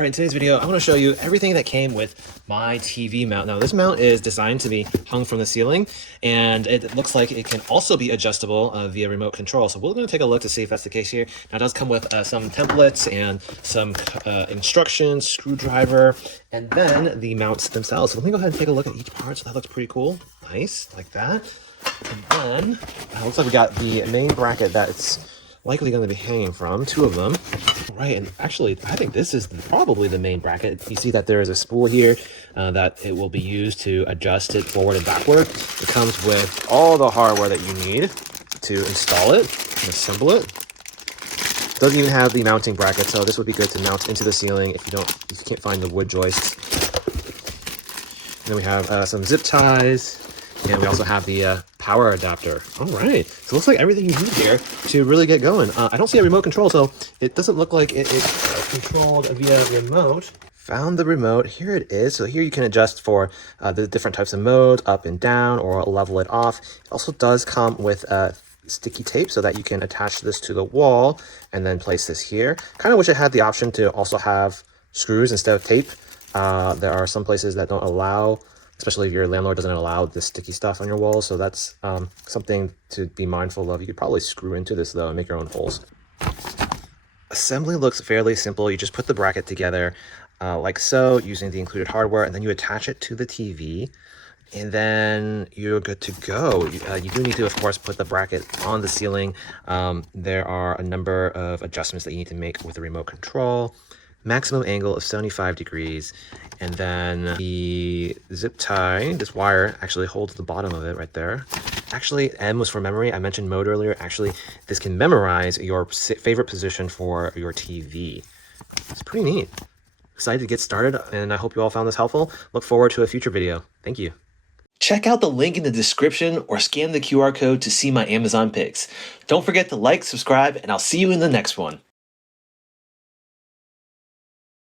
All right, in today's video, I want to show you everything that came with my TV mount. Now, this mount is designed to be hung from the ceiling, and it looks like it can also be adjustable via remote control. So we're going to take a look to see if that's the case here. Now, it does come with some templates and some instructions, screwdriver, and then the mounts themselves. So let me go ahead and take a look at each part. So that looks pretty cool. Nice, like that. And then, it looks like we got the main bracket that it's likely going to be hanging from, two of them. Right, and actually, I think this is probably the main bracket. You see that there is a spool here that it will be used to adjust it forward and backward. It comes with all the hardware that you need to install it and assemble it. It doesn't even have the mounting bracket, so this would be good to mount into the ceiling if you can't find the wood joists. And then we have some zip ties. And we also have the power adapter. All right, so it looks like everything you need here to really get going. I don't see a remote control, so it doesn't look like it's controlled via remote. Found the remote, here it is. So here you can adjust for the different types of modes, up and down, or level it off. It also does come with sticky tape so that you can attach this to the wall and then place this here. Kind of wish it had the option to also have screws instead of tape. There are some places that don't allow, especially if your landlord doesn't allow this sticky stuff on your walls. So that's something to be mindful of. You could probably screw into this though and make your own holes. Assembly looks fairly simple. You just put the bracket together like so, using the included hardware, and then you attach it to the TV, and then you're good to go. You do need to, of course, put the bracket on the ceiling. There are a number of adjustments that you need to make with the remote control. Maximum angle of 75 degrees, and then the zip tie, this wire actually holds the bottom of it right there. Actually, M was for memory. I mentioned mode earlier. Actually, this can memorize your favorite position for your TV. It's pretty neat. Excited to get started, and I hope you all found this helpful. Look forward to a future video. Thank you. Check out the link in the description or scan the QR code to see my Amazon picks. Don't forget to like, subscribe, and I'll see you in the next one.